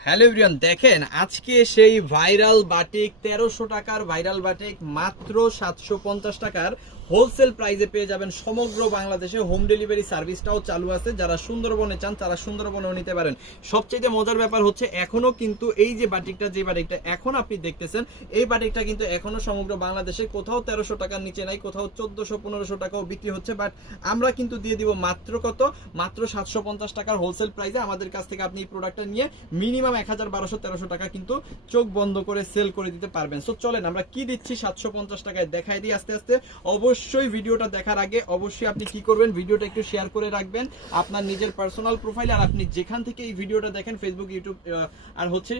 Hello everyone, দেখেন আজকে সেই ভাইরাল বাটিক তেরোশো টাকার, ভাইরাল বাটিক মাত্র সাতশো পঞ্চাশ টাকার হোলসেল প্রাইসে পেয়ে যাবেন সমগ্র বাংলাদেশে হোম ডেলিভারি সার্ভিসটাও চালু আছে। যারা সুন্দরবনে চান, তারা সুন্দরবনেও নিতে পারেন। সবচেয়ে মজার ব্যাপার হচ্ছে, এখনও কিন্তু এই যে বাটিকটা যে বাটিকটা এখন আপনি দেখতেছেন, এই বাটিকটা কিন্তু এখনও সমগ্র বাংলাদেশে কোথাও তেরোশো টাকার নিচে নাই, কোথাও চোদ্দশো, পনেরোশো টাকাও বিক্রি হচ্ছে। বাট আমরা কিন্তু দিয়ে দিব মাত্র কত? মাত্র সাতশো পঞ্চাশ টাকার হোলসেল প্রাইসে আমাদের কাছ থেকে আপনি এই প্রোডাক্টটা নিয়ে মিনিমাম এক হাজার বারোশো, তেরোশো টাকা কিন্তু চোখ বন্ধ করে সেল করে দিতে পারবেন। সো চলেন, আমরা কি দিচ্ছি সাতশো পঞ্চাশ টাকায়? দেখাই দিই আস্তে আস্তে। অবশ্যই ভিডিওটা দেখার আগে অবশ্যই আপনি কি করবেন, ভিডিওটা একটু শেয়ার করে রাখবেন আপনার নিজের পার্সোনাল প্রোফাইল আর আপনি যেখান থেকে এই ভিডিওটা দেখেন ফেসবুক ইউটিউব আর হচ্ছে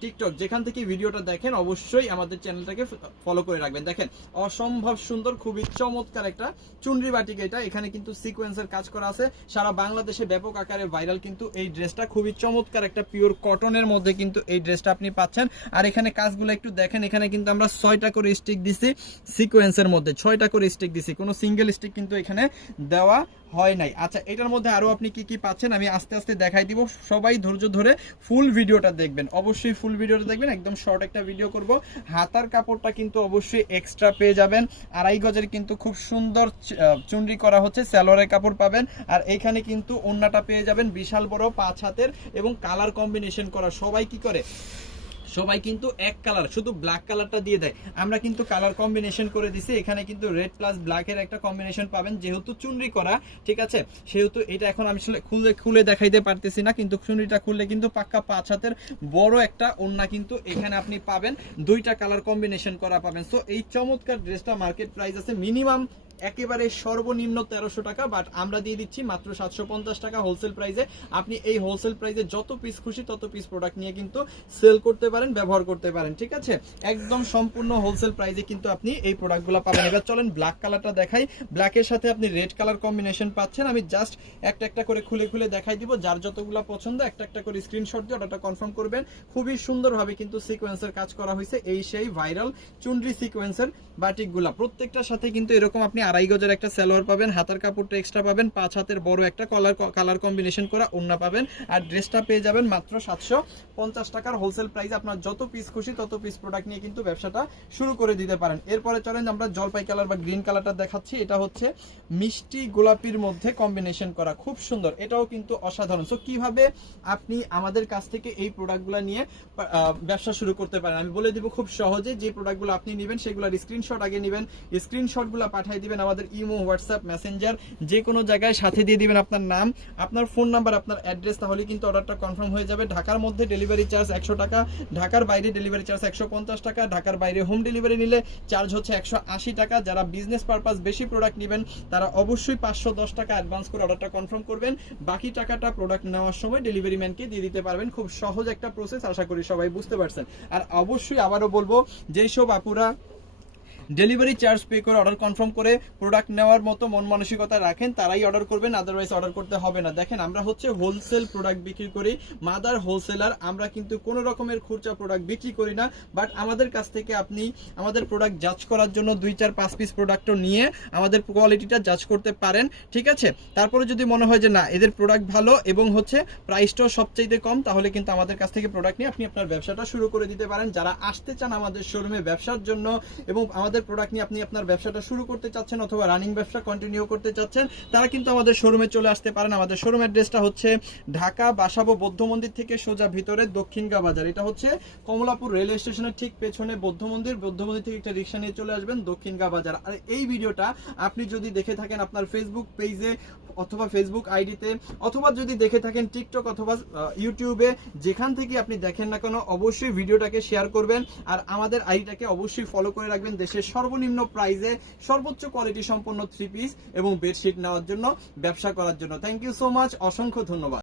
টিকটক যেখান থেকে ভিডিওটা দেখেন, অবশ্যই আমাদের চ্যানেলটাকে ফলো করে রাখবেন। দেখেন, অসম্ভব সুন্দর, খুবই চমৎকার একটা চুনরি বাটিক এটা। এখানে কিন্তু সিকোয়েন্সের কাজ করা আছে। সারা বাংলাদেশে ব্যাপক আকারে ভাইরাল কিন্তু এই ড্রেসটা। খুবই চমৎকার একটা পিওর কটনের মধ্যে কিন্তু এই ড্রেসটা আপনি পাচ্ছেন। আর এখানে কাজগুলো একটু দেখেন। এখানে কিন্তু আমরা ছয়টা করে স্টিক দিছি সিকোয়েন্সের মধ্যে। ছয়টা করে স্টিক দিছি। কোনো সিঙ্গেল স্টিক কিন্তু এখানে দেওয়া হয় নাই। আচ্ছা এটার মধ্যে আরও আপনি কি কি পাচ্ছেন আমি আস্তে আস্তে দেখাই দিব। সবাই ধৈর্য ধরে ফুল ভিডিওটা দেখবেন। অবশ্যই ফুল ভিডিওটা দেখবেন। একদম শর্ট একটা ভিডিও করব। হাতার কাপড়টা কিন্তু অবশ্যই এক্সট্রা পেয়ে যাবেন। আড়াই গজের কিন্তু খুব সুন্দর চুনরি করা হচ্ছে। স্যালোয়ারের কাপড় পাবেন। আর এখানে কিন্তু ওন্নাটা পেয়ে যাবেন বিশাল বড় পাঁচ হাতের এবং কালার কম্বিনেশন করা। সবাই কি করে? সবাই কিন্তু এক কালার শুধু ব্ল্যাক কালারটা দিয়ে দেয়। আমরা কিন্তু কালার কম্বিনেশন করে দিছি, এখানে কিন্তু রেড প্লাস ব্ল্যাকের একটা কম্বিনেশন পাবেন, যেহেতু চুনরি করা, ঠিক আছে? সেহেতু এটা এখন আমি খুলে খুলে দেখাইতে পারতেছি না, কিন্তু চুনরিটা খুললে কিন্তু পাক্কা পাঁচ হাতের বড় একটা ওন্না কিন্তু এখানে আপনি পাবেন। দুইটা কালার কম্বিনেশন করা পাবেন। সো এই চমৎকার ড্রেসটা মার্কেট প্রাইস আছে মিনিমাম একেবারে সর্বনিম্ন তেরোশো টাকা বাট আমরা দিয়ে দিচ্ছি মাত্র সাতশো পঞ্চাশ টাকা হোলসেল প্রাইসে আপনি এই হোলসেল প্রাইসে যত পিস খুশি তত পিস প্রোডাক্ট নিয়ে কিন্তু সেল করতে পারেন, ব্যবহার করতে পারেন, ঠিক আছে? একদম সম্পূর্ণ হোলসেল প্রাইসে কিন্তু আপনি এই প্রোডাক্টগুলো পাবেন। এবার চলেন ব্ল্যাক কালারটা দেখাই। ব্ল্যাকের সাথে আপনি রেড কালার কম্বিনেশন পাচ্ছেন। আমি জাস্ট একটা একটা করে খুলে খুলে দেখাই দিব। যার যতগুলো পছন্দ, একটা একটা করে স্ক্রিনশট দিয়ে অর্ডারটা কনফার্ম করবেন। খুবই সুন্দরভাবে কিন্তু সিকোয়েন্সের কাজ করা হয়েছে। এই সেই ভাইরাল চুনরি সিকোয়েন্সের বাটিকগুলা। প্রত্যেকটার সাথে কিন্তু এরকম আপনি আড়াই গজের একটা সালোয়ার পাবেন, হাতার কাপড়টা এক্সট্রা পাবেন, পাঁচ হাতের বড় একটা কলার কালার কম্বিনেশন করা ওন্না পাবেন আর ড্রেসটা পেয়ে যাবেন মাত্র সাতশো পঞ্চাশ টাকার হোলসেল প্রাইস আপনার যত পিস খুশি তত পিস প্রোডাক্ট নিয়ে কিন্তু ব্যবসাটা শুরু করে দিতে পারেন। এরপরে চলেন আমরা জলপাই কালার বা গ্রিন কালারটা দেখাচ্ছি। এটা হচ্ছে মিষ্টি গোলাপির মধ্যে কম্বিনেশন করা। খুব সুন্দর। এটাও কিন্তু অসাধারণ। সো কীভাবে আপনি আমাদের কাছ থেকে এই প্রোডাক্টগুলো নিয়ে ব্যবসা শুরু করতে পারেন? আমি বলে দিব খুব সহজে যে প্রোডাক্টগুলো আপনি নেবেন, সেগুলোর স্ক্রিনশট আগে নেবেন। স্ক্রিনশটগুলো পাঠিয়ে দিবেন। আমাদের ইমো, হোয়াটসঅ্যাপ, মেসেঞ্জার যে কোনো জায়গায় সাথে দিয়ে দিবেন আপনার নাম, আপনার ফোন নাম্বার, আপনার অ্যাড্রেস, তাহলে কিন্তু অর্ডারটা কনফার্ম হয়ে যাবে। ঢাকার মধ্যে ডেলিভারি চার্জ একশো টাকা, ঢাকার বাইরে ডেলিভারি চার্জ একশো পঞ্চাশ টাকা, ঢাকার বাইরে হোম ডেলিভারি নিলে চার্জ হচ্ছে একশো আশি টাকা। যারা বিজনেস পারপাস বেশি প্রোডাক্ট নেবেন, তারা অবশ্যই পাঁচশো দশ টাকা অ্যাডভান্স করে অর্ডারটা কনফার্ম করবেন। বাকি টাকাটা প্রোডাক্ট নেওয়ার সময় ডেলিভারি ম্যানকে দিয়ে দিতে পারবেন। খুব সহজ একটা প্রসেস আশা করি সবাই বুঝতে পারছেন। আর অবশ্যই আবারও বলব, যেই সব আপুরা ডেলিভারি চার্জ পে করে অর্ডার কনফার্ম করে প্রোডাক্ট নেওয়ার মতো মন মানসিকতা রাখেন, তারাই অর্ডার করবেন আদারওয়াইজ অর্ডার করতে হবে না। দেখেন, আমরা হচ্ছে হোলসেল প্রোডাক্ট বিক্রি করি মাদার হোলসেলার আমরা কিন্তু কোনো রকমের খুচরা প্রোডাক্ট বিক্রি করি না বাট আমাদের কাছ থেকে আপনি আমাদের প্রোডাক্ট জাজ করার জন্য দুই চার পাঁচ পিস প্রোডাক্টও নিয়ে আমাদের কোয়ালিটিটা জাজ করতে পারেন, ঠিক আছে? তারপরে যদি মনে হয় যে না, এদের প্রোডাক্ট ভালো এবং হচ্ছে প্রাইসটাও সবচাইতে কম, তাহলে কিন্তু আমাদের কাছ থেকে প্রোডাক্ট নিয়ে আপনি আপনার ব্যবসাটা শুরু করে দিতে পারেন। যারা আসতে চান আমাদের শোরুমে ব্যবসার জন্য এবং আমাদের প্রোডাক্ট নিয়ে আপনি আপনার ব্যবসাটা শুরু করতে চাচ্ছেন অথবা রানিং ব্যবসা কন্টিনিউ করতে চাচ্ছেন, তারা কিন্তু আমাদের শোরুমে চলে আসতে পারেন আমাদের শোরুম অ্যাড্রেসটা হচ্ছে ঢাকা, বাসাবো, বৌদ্ধ মন্দির থেকে সোজা ভিতরে দক্ষিণগা বাজার। এটা হচ্ছে কমলাপুর রেলওয়ে স্টেশনের ঠিক পেছনে বৌদ্ধ মন্দির। বৌদ্ধ মন্দির থেকে একটা রিক্সা নিয়ে চলে আসবেন দক্ষিণগা বাজার। আর এই ভিডিওটা আপনি যদি দেখে থাকেন আপনার ফেসবুক পেজে অথবা ফেসবুক আইডিতে অথবা যদি দেখে থাকেন টিকটক অথবা ইউটিউবে যেখান থেকে আপনি দেখেন না কেন, অবশ্যই ভিডিওটাকে শেয়ার করবেন। আর আমাদের আইডিটাকে অবশ্যই ফলো করে রাখবেন দেশের সর্বনিম্ন প্রাইসে সর্বোচ্চ কোয়ালিটি সম্পন্ন থ্রি পিস এবং বেডশিট নেওয়ার জন্য, ব্যবসা করার জন্য। থ্যাংক ইউ সো মাচ অসংখ্য ধন্যবাদ।